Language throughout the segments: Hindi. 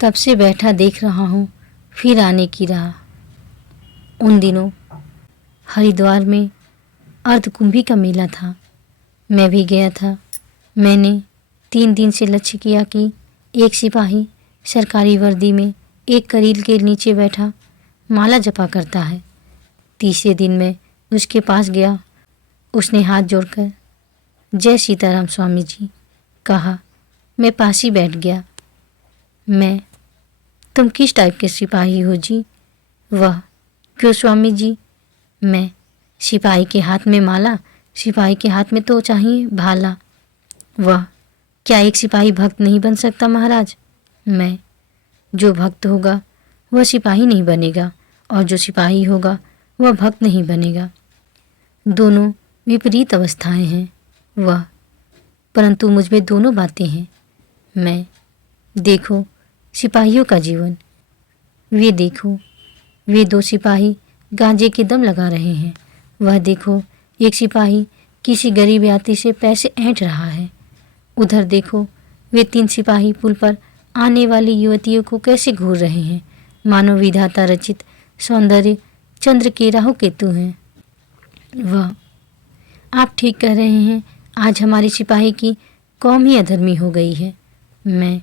तब से बैठा देख रहा हूँ फिर आने की राह। उन दिनों हरिद्वार में अर्धकुंभी का मेला था। मैं भी गया था। मैंने 3 दिन से लक्ष्य किया कि एक सिपाही सरकारी वर्दी में एक करील के नीचे बैठा माला जपा करता है। तीसरे दिन मैं उसके पास गया। उसने हाथ जोड़कर जय सीताराम स्वामी जी कहा। मैं पास ही बैठ गया। मैं, तुम किस टाइप के सिपाही हो जी? वह, क्यों स्वामी जी? मैं, सिपाही के हाथ में माला, सिपाही के हाथ में तो चाहिए भाला। वह, क्या एक सिपाही भक्त नहीं बन सकता महाराज? मैं, जो भक्त होगा वह सिपाही नहीं बनेगा और जो सिपाही होगा वह भक्त नहीं बनेगा। दोनों विपरीत अवस्थाएं हैं। वह, परंतु मुझ में दोनों बातें हैं। मैं, देखो सिपाहियों का जीवन। वे देखो, वे 2 सिपाही गांजे के दम लगा रहे हैं। वह देखो, एक सिपाही किसी गरीब यात्री से पैसे ऐंठ रहा है। उधर देखो, वे 3 सिपाही पुल पर आने वाली युवतियों को कैसे घूर रहे हैं, मानो विधाता रचित सौंदर्य चंद्र के राहु केतु हैं। वह, आप ठीक कह रहे हैं। आज हमारी सिपाही की कौम ही अधर्मी हो गई है। मैं,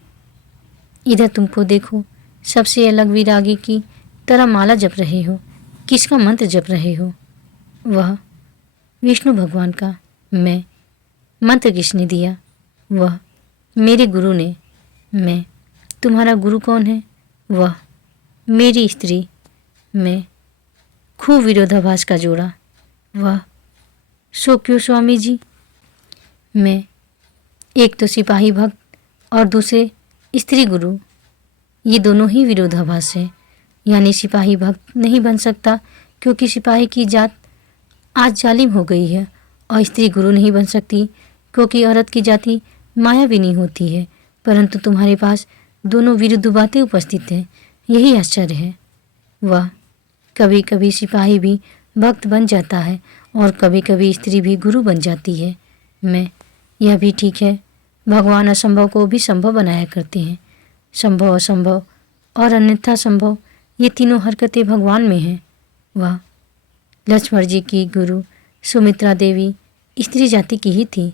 इधर तुमको देखो, सबसे अलग विरागी की तरह माला जप रहे हो। किसका मंत्र जप रहे हो? वह, विष्णु भगवान का। मैं, मंत्र किसने दिया? वह, मेरे गुरु ने। मैं, तुम्हारा गुरु कौन है? वह, मेरी स्त्री। मैं, खूब विरोधाभास का जोड़ा। वह, सो क्यों स्वामी जी? मैं, एक तो सिपाही भक्त और दूसरे स्त्री गुरु। ये दोनों ही विरोधाभास है। यानी सिपाही भक्त नहीं बन सकता क्योंकि सिपाही की जात आज जालिम हो गई है, और स्त्री गुरु नहीं बन सकती क्योंकि औरत की जाति मायाविनी होती है। परंतु तुम्हारे पास दोनों विरुद्ध बातें उपस्थित हैं। यही आश्चर्य है। वह, कभी कभी सिपाही भी भक्त बन जाता है और कभी कभी स्त्री भी गुरु बन जाती है। मैं, यह भी ठीक है। भगवान असंभव को भी संभव बनाया करते हैं। संभव, असंभव और अन्यथा संभव, ये तीनों हरकतें भगवान में हैं। वह, लक्ष्मण जी की गुरु सुमित्रा देवी स्त्री जाति की ही थी।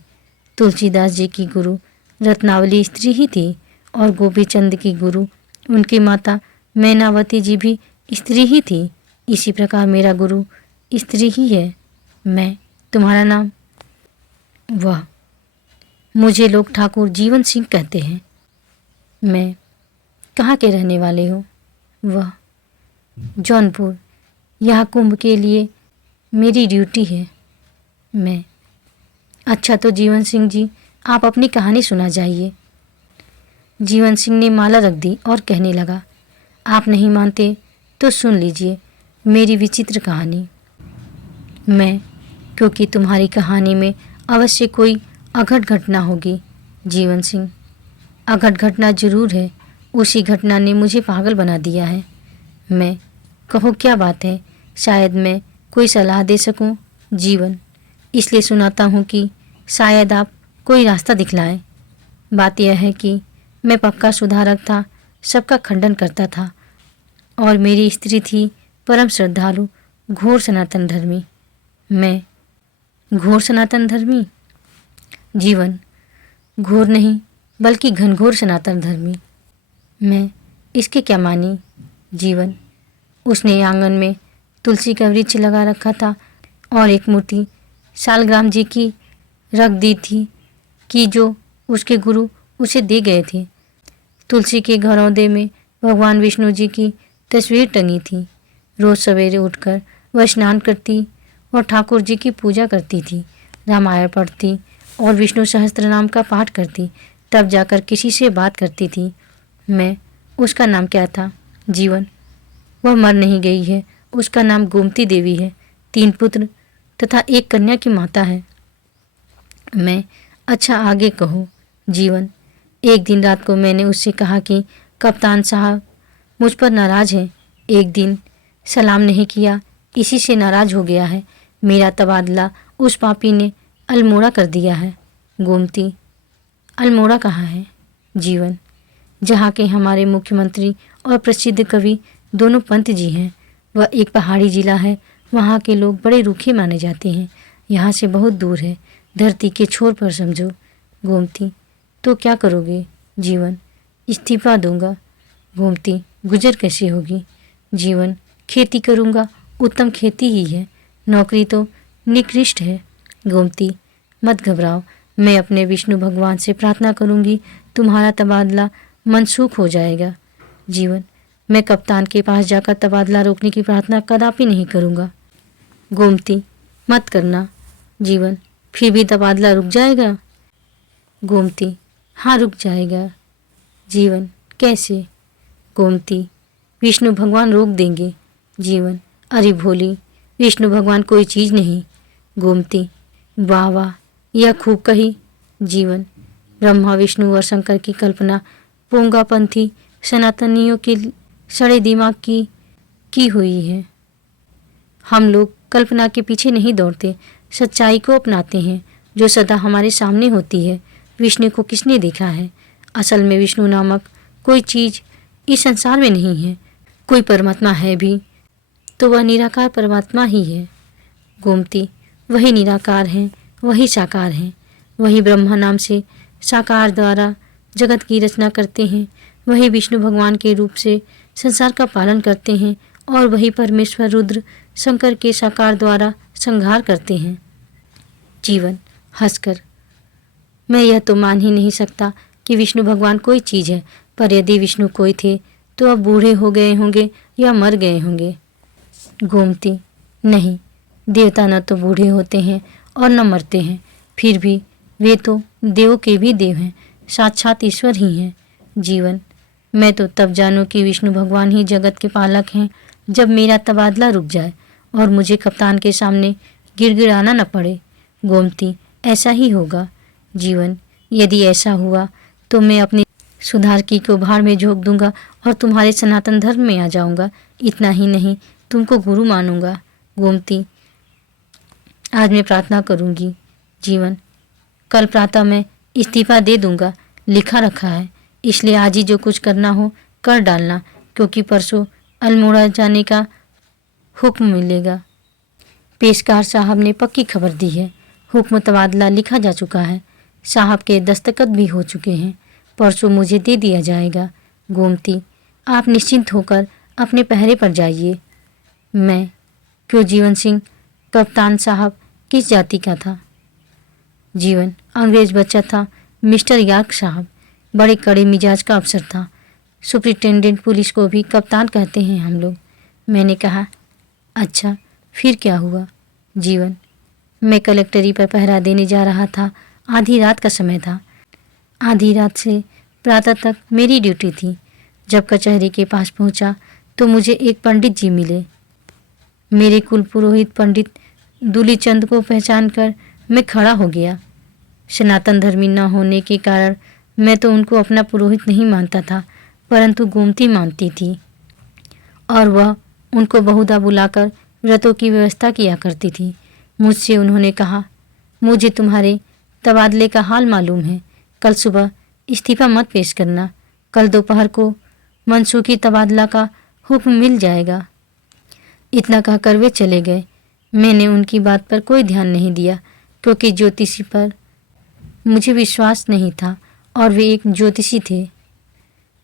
तुलसीदास जी की गुरु रत्नावली स्त्री ही थी और गोपीचंद की गुरु उनकी माता मैनावती जी भी स्त्री ही थी। इसी प्रकार मेरा गुरु स्त्री ही है। मैं, तुम्हारा नाम? वह, मुझे लोग ठाकुर जीवन सिंह कहते हैं। मैं, कहाँ के रहने वाले हो? वह, जौनपुर। यहाँ कुंभ के लिए मेरी ड्यूटी है। मैं, अच्छा तो जीवन सिंह जी, आप अपनी कहानी सुना जाइए। जीवन सिंह ने माला रख दी और कहने लगा, आप नहीं मानते तो सुन लीजिए मेरी विचित्र कहानी। मैं, क्योंकि तुम्हारी कहानी में अवश्य कोई अघट घटना होगी। जीवन सिंह, अघट घटना जरूर है। उसी घटना ने मुझे पागल बना दिया है। मैं, कहो क्या बात है, शायद मैं कोई सलाह दे सकूं। जीवन, इसलिए सुनाता हूं कि शायद आप कोई रास्ता दिखलाएं। बात यह है कि मैं पक्का सुधारक था, सबका खंडन करता था, और मेरी स्त्री थी परम श्रद्धालु, घोर सनातन धर्मी। मैं, घोर सनातन धर्मी? जीवन, घोर नहीं बल्कि घनघोर सनातन धर्मी। मैं, इसके क्या मानी? जीवन, उसने आंगन में तुलसी का वृक्ष लगा रखा था और एक मूर्ति शालग्राम जी की रख दी थी कि जो उसके गुरु उसे दे गए थे। तुलसी के घरौंदे में भगवान विष्णु जी की तस्वीर टंगी थी। रोज सवेरे उठकर वह स्नान करती और ठाकुर जी की पूजा करती थी, रामायण पढ़ती और विष्णु सहस्त्रनाम का पाठ करती, तब जाकर किसी से बात करती थी। मैं, उसका नाम क्या था? जीवन, वह मर नहीं गई है। उसका नाम गोमती देवी है। 3 पुत्र तथा 1 कन्या की माता है। मैं, अच्छा आगे कहो। जीवन, एक दिन रात को मैंने उससे कहा कि कप्तान साहब मुझ पर नाराज हैं। एक दिन सलाम नहीं किया, इसी से नाराज हो गया है। मेरा तबादला उस पापी ने अल्मोड़ा कर दिया है। गोमती, अल्मोड़ा कहाँ है? जीवन, जहाँ के हमारे मुख्यमंत्री और प्रसिद्ध कवि दोनों पंत जी हैं। वह एक पहाड़ी जिला है। वहाँ के लोग बड़े रूखे माने जाते हैं। यहाँ से बहुत दूर है, धरती के छोर पर समझो। गोमती, तो क्या करोगे? जीवन, इस्तीफा दूंगा। गोमती, गुजर कैसे होगी? जीवन, खेती करूंगा। उत्तम खेती ही है, नौकरी तो निकृष्ट है। गोमती, मत घबराओ, मैं अपने विष्णु भगवान से प्रार्थना करूंगी, तुम्हारा तबादला मनसूख हो जाएगा। जीवन, मैं कप्तान के पास जाकर तबादला रोकने की प्रार्थना कदापि नहीं करूंगा। गोमती, मत करना। जीवन, फिर भी तबादला रुक जाएगा? गोमती, हाँ रुक जाएगा। जीवन, कैसे? गोमती, विष्णु भगवान रोक देंगे। जीवन, अरे भोली, विष्णु भगवान कोई चीज़ नहीं। गोमती, वाह वाह, यह खूब कही। जीवन, ब्रह्मा विष्णु और शंकर की कल्पना पोंगापंथी सनातनियों के सड़े दिमाग की हुई है। हम लोग कल्पना के पीछे नहीं दौड़ते, सच्चाई को अपनाते हैं जो सदा हमारे सामने होती है। विष्णु को किसने देखा है? असल में विष्णु नामक कोई चीज़ इस संसार में नहीं है। कोई परमात्मा है भी तो वह निराकार परमात्मा ही है। गोमती, वही निराकार हैं, वही साकार हैं, वही ब्रह्मा नाम से साकार द्वारा जगत की रचना करते हैं, वही विष्णु भगवान के रूप से संसार का पालन करते हैं और वही परमेश्वर रुद्र शंकर के साकार द्वारा संहार करते हैं। जीवन, हंसकर, मैं यह तो मान ही नहीं सकता कि विष्णु भगवान कोई चीज़ है, पर यदि विष्णु कोई थे तो अब बूढ़े हो गए होंगे या मर गए होंगे। गोमती, नहीं, देवता न तो बूढ़े होते हैं और न मरते हैं, फिर भी वे तो देवों के भी देव हैं, साक्षात ईश्वर ही हैं। जीवन, मैं तो तब जानूं कि विष्णु भगवान ही जगत के पालक हैं जब मेरा तबादला रुक जाए और मुझे कप्तान के सामने गिड़गिड़ाना न पड़े। गोमती, ऐसा ही होगा। जीवन, यदि ऐसा हुआ तो मैं अपनी सुधार की को भाड़ में झोंक दूंगा और तुम्हारे सनातन धर्म में आ जाऊंगा। इतना ही नहीं, तुमको गुरु मानूंगा। गोमती, आज मैं प्रार्थना करूंगी। जीवन, कल प्रातः मैं इस्तीफा दे दूंगा, लिखा रखा है, इसलिए आज ही जो कुछ करना हो कर डालना, क्योंकि परसों अल्मोड़ा जाने का हुक्म मिलेगा। पेशकार साहब ने पक्की खबर दी है। हुक्म तबादला लिखा जा चुका है, साहब के दस्तखत भी हो चुके हैं, परसों मुझे दे दिया जाएगा। गोमती, आप निश्चिंत होकर अपने पहरे पर जाइए। मैं, क्यों? जीवन सिंह, कप्तान साहब किस जाति का था? जीवन, अंग्रेज बच्चा था। मिस्टर यार्क साहब बड़े कड़े मिजाज का अफसर था। सुपरिटेंडेंट पुलिस को भी कप्तान कहते हैं हम लोग। मैंने कहा, अच्छा, फिर क्या हुआ? जीवन, मैं कलेक्टरी पर पहरा देने जा रहा था। आधी रात का समय था। आधी रात से प्रातः तक मेरी ड्यूटी थी। जब कचहरी के पास पहुंचा तो मुझे एक पंडित जी मिले। मेरे कुल पुरोहित पंडित दूलीचंद को पहचानकर मैं खड़ा हो गया। सनातन धर्मी न होने के कारण मैं तो उनको अपना पुरोहित नहीं मानता था, परंतु गोमती मानती थी और वह उनको बहुधा बुलाकर व्रतों की व्यवस्था किया करती थी। मुझसे उन्होंने कहा, मुझे तुम्हारे तबादले का हाल मालूम है। कल सुबह इस्तीफा मत पेश करना, कल दोपहर को मनसूखी तबादला का हुक्म मिल जाएगा। इतना कहकर वे चले गए। मैंने उनकी बात पर कोई ध्यान नहीं दिया, क्योंकि ज्योतिषी पर मुझे विश्वास नहीं था और वे एक ज्योतिषी थे।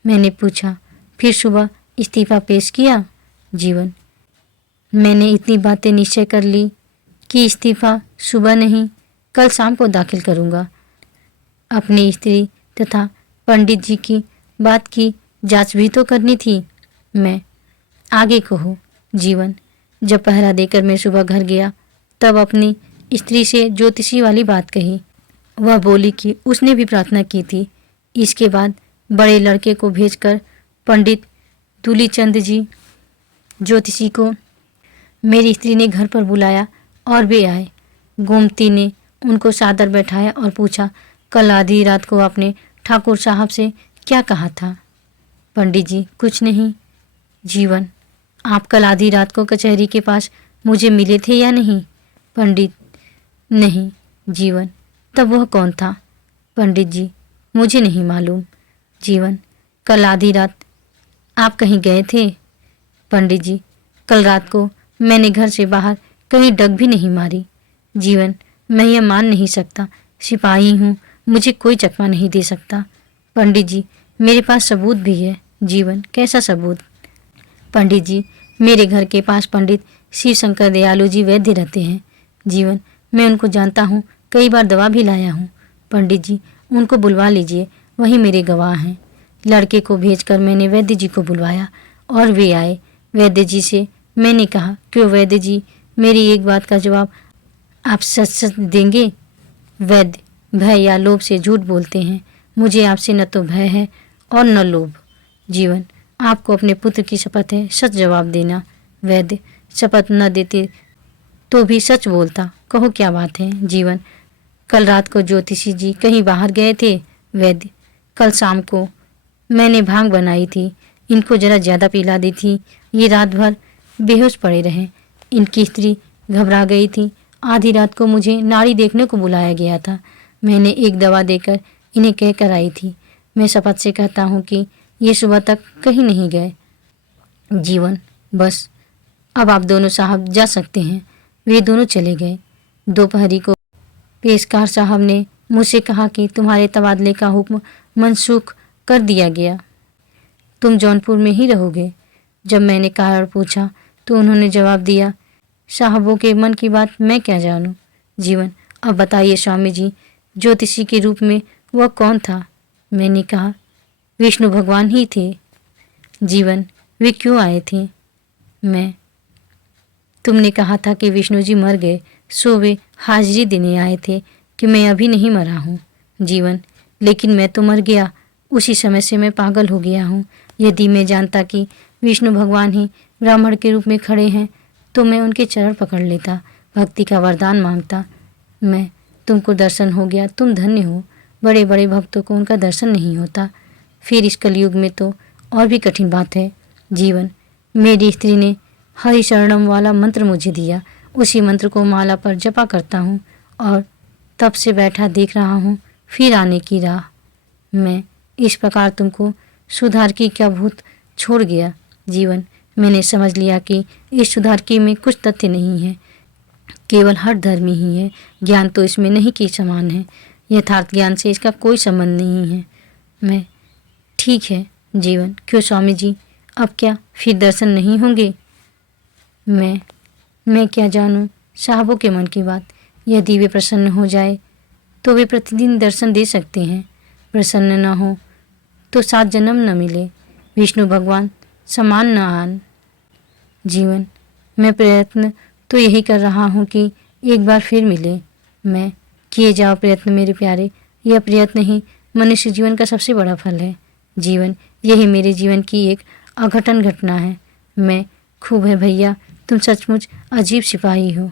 मैंने पूछा, फिर सुबह इस्तीफा पेश किया? जीवन, मैंने इतनी बातें निश्चय कर ली कि इस्तीफा सुबह नहीं, कल शाम को दाखिल करूँगा। अपनी स्त्री तथा पंडित जी की बात की जांच भी तो करनी थी। मैं, आगे कहो। जीवन, जब पहरा देकर मैं सुबह घर गया तब अपनी स्त्री से ज्योतिषी वाली बात कही। वह बोली कि उसने भी प्रार्थना की थी। इसके बाद बड़े लड़के को भेजकर पंडित दूलीचंद जी ज्योतिषी को मेरी स्त्री ने घर पर बुलाया और वे आए। गोमती ने उनको सादर बैठाया और पूछा, कल आधी रात को आपने ठाकुर साहब से क्या कहा था? पंडित जी, कुछ नहीं। जीवन, आप कल आधी रात को कचहरी के पास मुझे मिले थे या नहीं? पंडित, नहीं। जीवन, तब वह कौन था? पंडित जी, मुझे नहीं मालूम। जीवन, कल आधी रात आप कहीं गए थे? पंडित जी, कल रात को मैंने घर से बाहर कहीं डग भी नहीं मारी। जीवन, मैं यह मान नहीं सकता। सिपाही हूँ, मुझे कोई चकमा नहीं दे सकता। पंडित जी, मेरे पास सबूत भी है। जीवन, कैसा सबूत? पंडित जी, मेरे घर के पास पंडित शिव शंकर दयालु जी वैद्य रहते हैं। जीवन, मैं उनको जानता हूँ, कई बार दवा भी लाया हूँ। पंडित जी, उनको बुलवा लीजिए, वही मेरे गवाह हैं। लड़के को भेजकर मैंने वैद्य जी को बुलवाया और वे आए। वैद्य जी से मैंने कहा, क्यों वैद्य जी, मेरी एक बात का जवाब आप सच सच देंगे? वैद्य, भय या लोभ से झूठ बोलते हैं। मुझे आपसे न तो भय है और न लोभ। जीवन, आपको अपने पुत्र की शपथ है, सच जवाब देना। वैद्य, शपथ न देते तो भी सच बोलता। कहो क्या बात है? जीवन, कल रात को ज्योतिषी जी कहीं बाहर गए थे। वैद्य, कल शाम को मैंने भांग बनाई थी, इनको जरा ज़्यादा पिला दी थी, ये रात भर बेहोश पड़े रहे। इनकी स्त्री घबरा गई थी। आधी रात को मुझे नाड़ी देखने को बुलाया गया था। मैंने एक दवा देकर इन्हें कह कर आई थी। मैं शपथ से कहता हूँ कि ये सुबह तक कहीं नहीं गए। जीवन, बस अब आप दोनों साहब जा सकते हैं। वे दोनों चले गए। दोपहरी को पेशकार साहब ने मुझसे कहा कि तुम्हारे तबादले का हुक्म मनसूख कर दिया गया, तुम जौनपुर में ही रहोगे। जब मैंने कारण पूछा तो उन्होंने जवाब दिया, साहबों के मन की बात मैं क्या जानूं। जीवन, अब बताइए स्वामी जी, ज्योतिषी के रूप में वह कौन था? मैंने कहा, विष्णु भगवान ही थे। जीवन, वे क्यों आए थे? मैं, तुमने कहा था कि विष्णु जी मर गए, सो वे हाजिरी देने आए थे कि मैं अभी नहीं मरा हूँ। जीवन, लेकिन मैं तो मर गया। उसी समय से मैं पागल हो गया हूँ। यदि मैं जानता कि विष्णु भगवान ही ब्राह्मण के रूप में खड़े हैं तो मैं उनके चरण पकड़ लेता, भक्ति का वरदान मांगता। मैं, तुमको दर्शन हो गया, तुम धन्य हो। बड़े बड़े भक्तों को उनका दर्शन नहीं होता। फिर इस कलयुग में तो और भी कठिन बात है। जीवन, मेरी स्त्री ने हरि शरणम वाला मंत्र मुझे दिया, उसी मंत्र को माला पर जपा करता हूँ और तब से बैठा देख रहा हूँ फिर आने की राह। मैं इस प्रकार तुमको सुधार की क्या भूत छोड़ गया। जीवन, मैंने समझ लिया कि इस सुधार की में कुछ तथ्य नहीं है, केवल हठ धर्मी ही है। ज्ञान तो इसमें नहीं की समान है, यथार्थ ज्ञान से इसका कोई संबंध नहीं है। मैं, ठीक है। जीवन, क्यों स्वामी जी, अब क्या फिर दर्शन नहीं होंगे? मैं क्या जानूं साहबों के मन की बात। यदि वे प्रसन्न हो जाए तो वे प्रतिदिन दर्शन दे सकते हैं, प्रसन्न न हो तो 7 जन्म न मिले, विष्णु भगवान समान न आन। जीवन, मैं प्रयत्न तो यही कर रहा हूँ कि एक बार फिर मिले। मैं, किए जाओ प्रयत्न मेरे प्यारे, यह प्रयत्न ही मनुष्य जीवन का सबसे बड़ा फल है। जीवन, यही मेरे जीवन की एक अघटन घटना है। मैं, खूब है भैया, तुम सचमुच अजीब सिपाही हो।